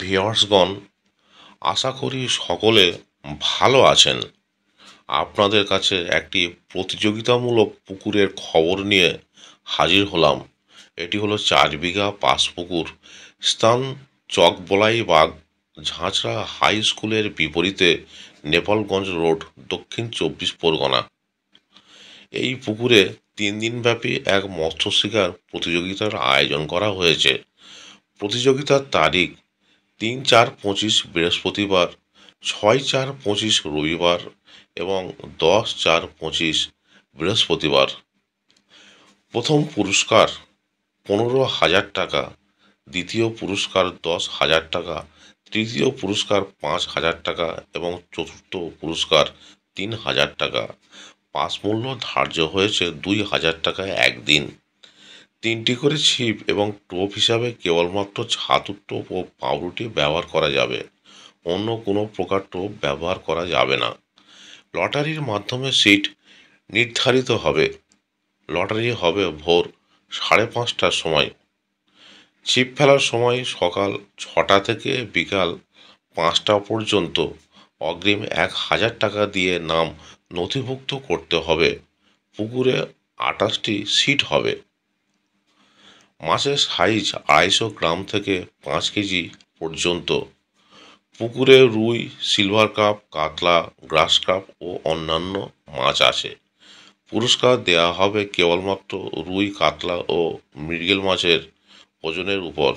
ভিউয়ার্সগণ, আশা করি সকলে ভালো আছেন। আপনাদের কাছে একটি প্রতিযোগিতামূলক পুকুরের খবর নিয়ে হাজির হলাম। এটি হলো 4 বিঘা পাঁচ পুকুর, স্থান চকবলাইবাগ, ঝাঁঝরা হাই স্কুলের বিপরীতে, নেপালগঞ্জ রোড, দক্ষিণ 24 পরগনা। এই পুকুরে 3 দিনব্যাপী এক মৎস্য শিকার প্রতিযোগিতার আয়োজন করা হয়েছে। প্রতিযোগিতার তারিখ 3-4-25 বৃহস্পতিবার, 6-4-25 রবিবার এবং 10-4-25 বৃহস্পতিবার। প্রথম পুরস্কার 15,000 টাকা, দ্বিতীয় পুরস্কার 10,000 টাকা, তৃতীয় পুরস্কার 5,000 টাকা এবং চতুর্থ পুরস্কার 3,000 টাকা। পাস মূল্য ধার্য হয়েছে 2,000 টাকায় একদিন। 3টি করে ছিপ এবং টোপ হিসাবে কেবলমাত্র ছাতুর টোপ ও পাউরুটি ব্যবহার করা যাবে, অন্য কোনো প্রকার টোপ ব্যবহার করা যাবে না। লটারির মাধ্যমে সিট নির্ধারিত হবে। লটারি হবে ভোর 5:30টার সময়। ছিপ ফেলার সময় সকাল 6টা থেকে বিকাল 5টা পর্যন্ত। অগ্রিম 1,000 টাকা দিয়ে নাম নথিভুক্ত করতে হবে। পুকুরে 28টি সিট হবে। মাছের সাইজ 250 গ্রাম থেকে 5 কেজি পর্যন্ত। পুকুরে রুই, সিলভার কাপ, কাতলা, গ্রাস কাপ ও অন্যান্য মাছ আছে। পুরস্কার দেওয়া হবে কেবলমাত্র রুই, কাতলা ও মৃগেল মাছের ওজনের উপর।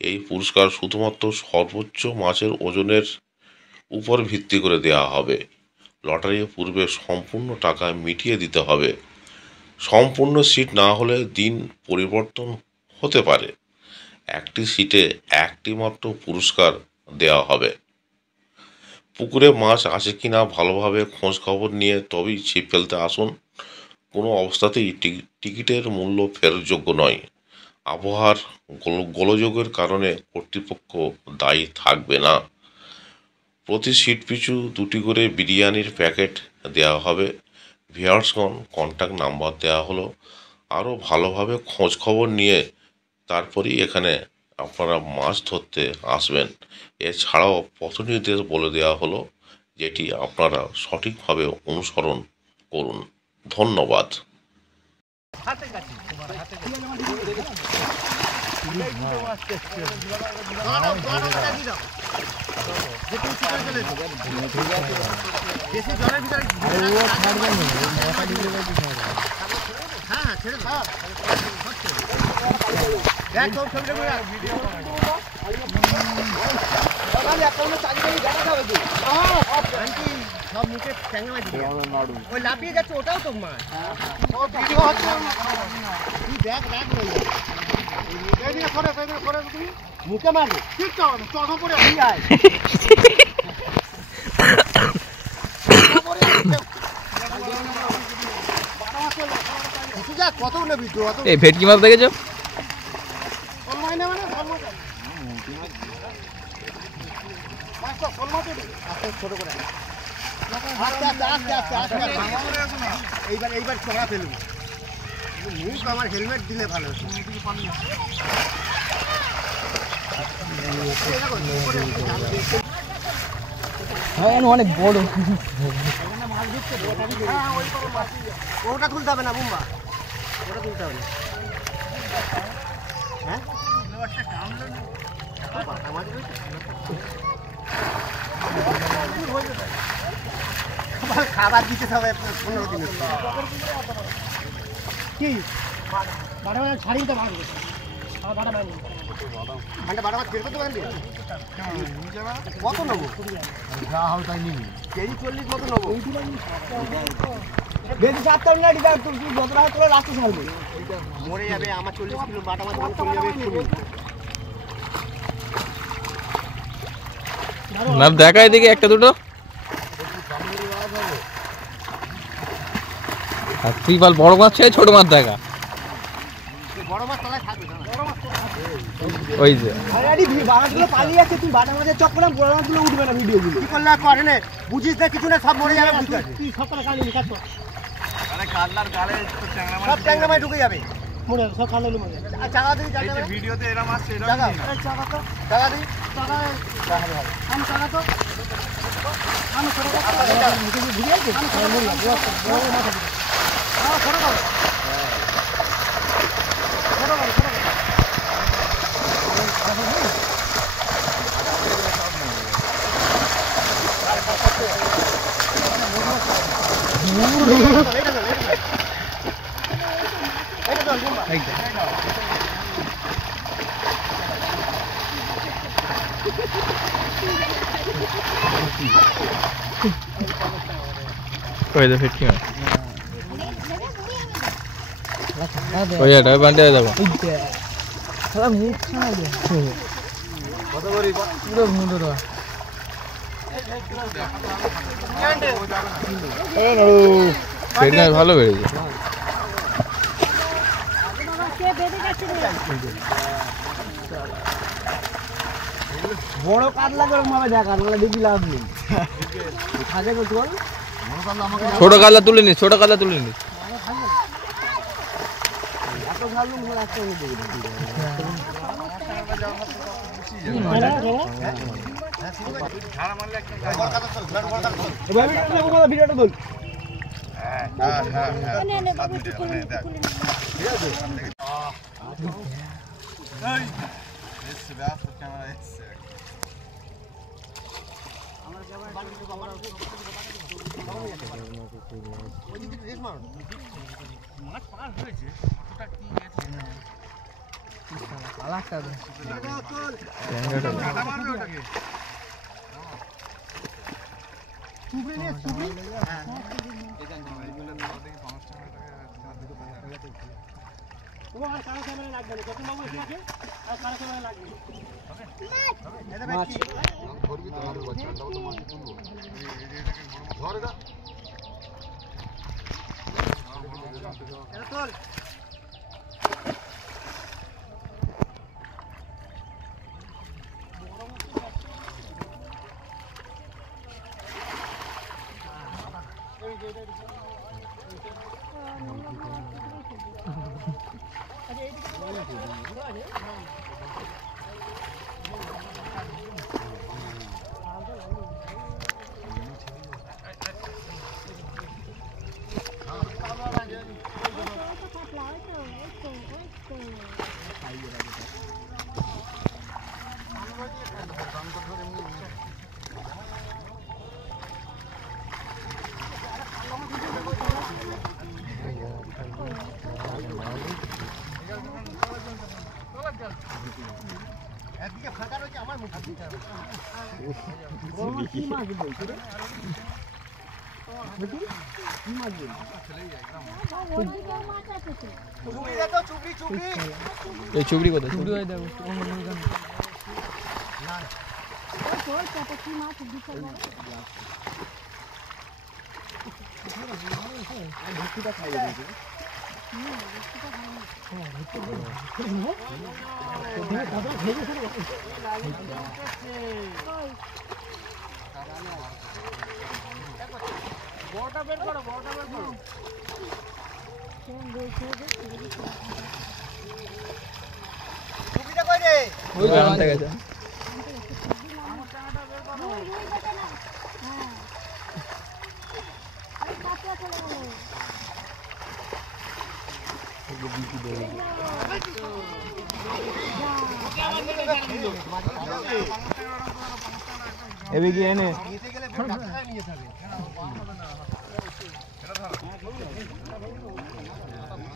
এই পুরস্কার শুধুমাত্র সর্বোচ্চ মাছের ওজনের উপর ভিত্তি করে দেওয়া হবে। লটারির পূর্বে সম্পূর্ণ টাকা মিটিয়ে দিতে হবে। সম্পূর্ণ সিট না হলে দিন পরিবর্তন হতে পারে। একটি সিটে একটি মাত্র পুরস্কার দেওয়া হবে। পুকুরে মাছ আছে কিনা ভালোভাবে খোঁজ খবর নিয়ে তবেই ছিপ ফেলতে আসুন। কোনো অবস্থাতেই টিকিটের মূল্য ফেরতযোগ্য নয়। আবহাওয়ার গোলযোগের কারণে কর্তৃপক্ষ দায়ী থাকবে না। প্রতি সিট পিছু 2টি করে বিরিয়ানির প্যাকেট দেওয়া হবে। ভিউয়ার্সগণ, কন্ট্যাক্ট নাম্বার দেওয়া হলো। আরও ভালোভাবে খোঁজ খবর নিয়ে তারপরেই এখানে আপনারা মাছ ধরতে আসবেন। এছাড়াও পথনির্দেশ বলে দেওয়া হলো, যেটি আপনারা সঠিকভাবে অনুসরণ করুন। ধন্যবাদ। লাফিয়ে যাচ্ছে, ওটাও তো মাছ। মুখে মারবে ঠিক তো পরে কত নেবি তো? এই ভেটকি মাছ দেখেছো? ছোট করে এইবার চড়া ফেলবো। মুখ আমার হেলমেট দিলে ভালো হতো। অনেক বড়। ওটা তুলতে হবে না বুম্বা, ওটা তুলতে হবে না। হ্যাঁ খাবার দিতে হবে 15 দিনের। কি ছাড়িয়ে কত নেবো? তাই নিবি কেজি 40 মতো নেবো। বেশি সাতটা যত টাকা তোলে রাস্তা ছাড়বে, মরে যাবে। আমার 40 কিলো বাটা মাছ চলে যাবে। দেখায় দেখি একটা দুটো। তুই বল বড় মাছ ছেড়ে ছোট মাছ দেখা। ওই যে অলরেডি বাগানগুলো পালিয়ে যাচ্ছে, তুই বাটা মাঝে চক করে বড় মাছগুলো উঠবে না ভিডিওগুলো। কি করলে করে না, বুঝিস না কিছু না, সব মরে যাবে। বুঝতে তুই সব করে কাটলি কাট কর। আরে কাটলার গালে তো ট্যাংরা মাছ, সব ট্যাংরা মাছ ঢুকে যাবে, মরে যাবে সব কাটলে মরে যাবে। আর চাকা দিই, এই যে ভিডিওতে এরা মাছ এরা চাকা, এই চাকা তো চাকা দিই, চাকা চাকা হবে। আমি চাকা তো আমি ছোট কথা মুখে ঘুরে আছে, আমি ছোট মরে যাবে। বড় মাছ আছে, হ্যাঁ ছোট করো, ছোট করো, ছোট করো। ওই যে ফিটকি মাছ ওই এটা বান্ডে যাবো খেলা মুখ ছাড়া যায় কত করে পুরো মুন্ডো দাও ফিটকি মাছ ভালো বেড়েছে বড় কাতলা করে মামা দেখ, কাতলা দেখি লাভ নেই। থাকে তো চল, ছোট কাতলা তুলে নিস, ছোট কাতলা তুলে নিস। এত ভালো মনে একটা নিয়ে দেবে। ভিডিওটা বল। এই চুবড়ি কত চুবড়ি হয় দেখো বড়টা বের করো, বড়টা বের করো। টুপিটা কই রে? ওই তো আনতে গেছে আমার টাকাটা বের করো। হ্যাঁ আরে কাছে চলে গেল। এই বিকি দে এবে কি এনে নিতে গেলে বের টাকা নিয়ে যাবে।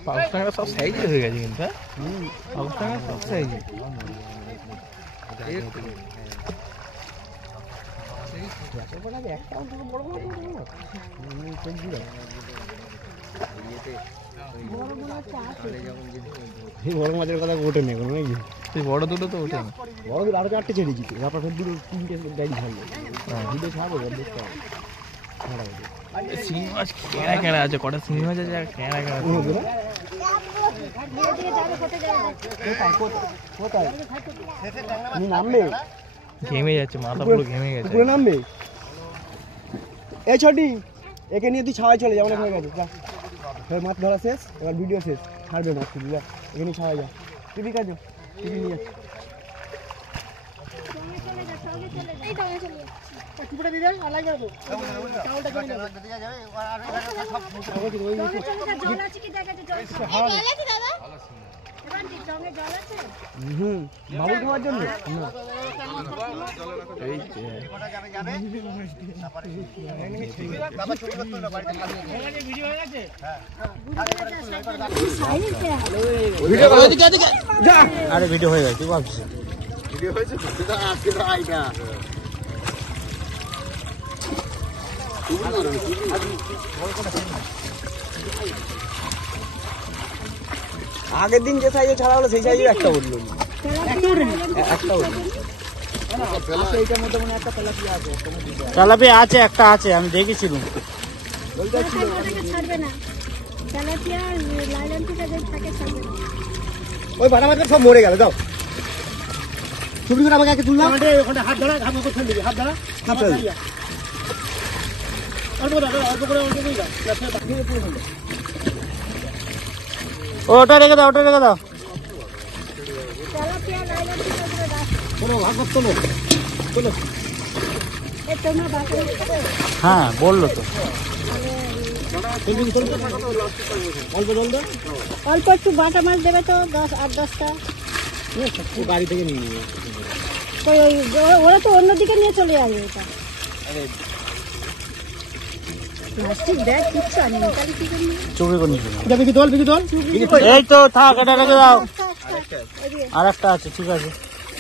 পাকিস্তানের সব সাইজ হয়ে গেছে কিন্তু পাকিস্তানের সব সাইজ বড় মাছের কথা ওঠে নেই কোনো নাকি? তুই বড় দুটো তো ওঠে বড় দুটো আরো চারটে ছেড়ে দিচ্ছি, তারপর ফের দুটো তিনটে গাড়ি ছাড়লো। ভিডিও ছাড়বো দেখতে হবে। শিঙি মাছ কেনা কেনা আছে, কটা শিঙি মাছ আছে আর কেনা কেনা কোথায় তুমি নামবে? ঘেমে যাচ্ছে, মাথা পুরো ঘেমে গেছে। পুকুরে নামবে? এই ছোটি, একে নিয়ে তুই ছাওয়ায় চলে যা, অনেক হয়ে গেছে। যা, এবার মাছ ধরা শেষ, এবার ভিডিও শেষ, ছাড়বে মাছ তুই। যা, একে নিয়ে ছাওয়ায় যা। টিভি কাজো, টিভি নিয়ে যাচ্ছে। বাবুল খাওয়ার জন্য আরে ভিডিও হয়ে গেছে, ভাবছি ভিডিও হয়েছে আজকে তো আইটা আগের দিন যে সাইজে ছাড়া হলো সেই সাইজে একটা উঠলো, একটা উঠলো। তেলাপিয়া আছে, একটা আছে, আমি দেখেছিলাম। ওই বাড়া মাছ সব মরে গেল। যাও তুমি করে আমাকে তুললাম, ওখানে হাত ধরা, হাত করে ফেলে দিবি, হাত ধরা, হাত ধরা ওটা রেখে দাও, ওটা রেখে দাও। হ্যাঁ বললো তো। অল্প একটু বাটা মাছ দেবে তো, 8-10টা গাড়ি থেকে নিয়ে নিয়ে ওরা তো অন্যদিকে নিয়ে চলে যাবে। এটা প্লাস্টিক ব্যাগ কিচ্ছু আনেনি, তাহলে কি করবি? চুপি করে নিয়ে যাবে কি? তোল এই তো থাক, এটা রেখে দাও। আর একটা আছে, ঠিক আছে।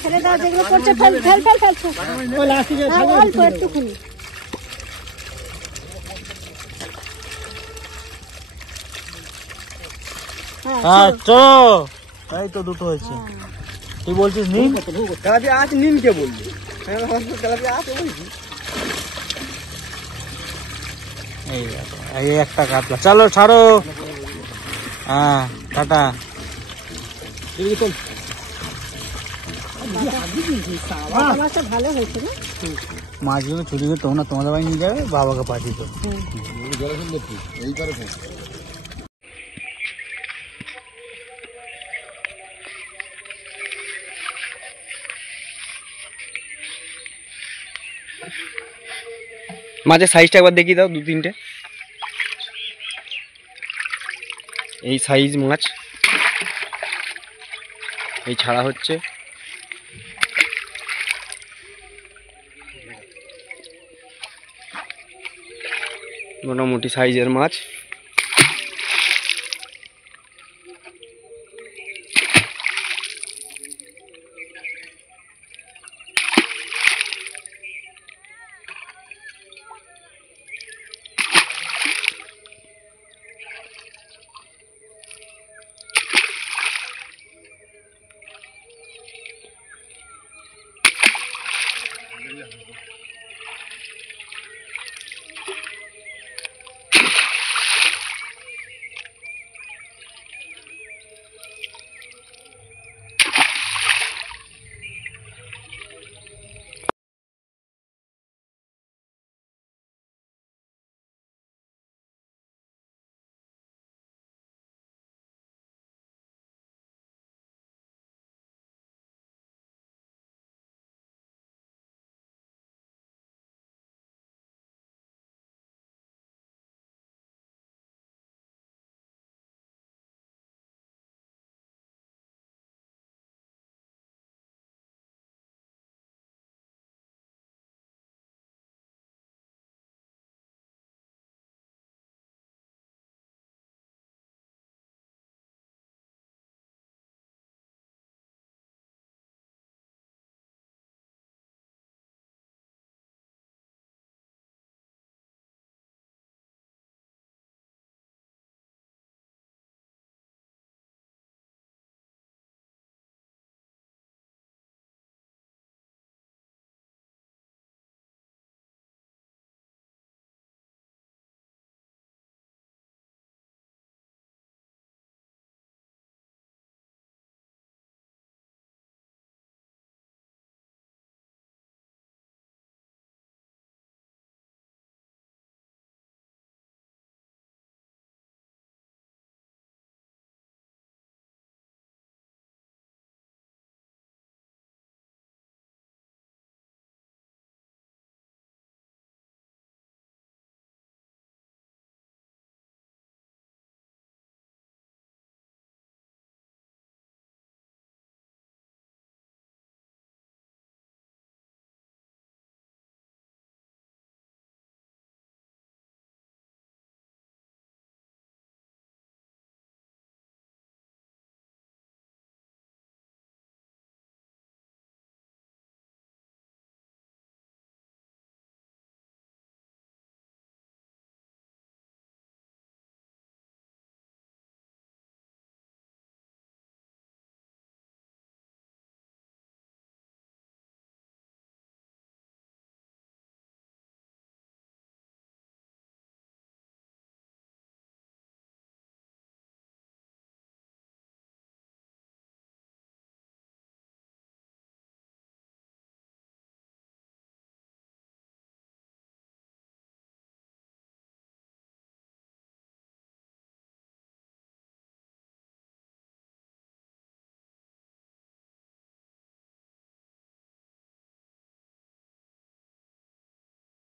ছেড়ে দাও, যেগুলো করছে ফেল ফেল ফেল ফেলছে। অল্প একটুখানি। হ্যাঁ চো, এই তো দুটো হয়েছে। তুই বলছিস নিন, তেলাপিয়া আছে, নিন কে বললি? তেলাপিয়া আছে বলছি। এই দেখো, এই একটা কাতলা। চলো ছাড়ো। হ্যাঁ টাটা। বাটা মাছটা ভালো হয়েছে না? মাছগুলো চুরি করে তোমরা তোমাদের বাড়ি নিয়ে যাবে, বাবাকে পাঠিয়ে দেবো। মাছের সাইজটা একবার দেখিয়ে দাও, 2-3টে। এই সাইজ মাছ, এই ছাড়া হচ্ছে। মোটামুটি সাইজের মাছ।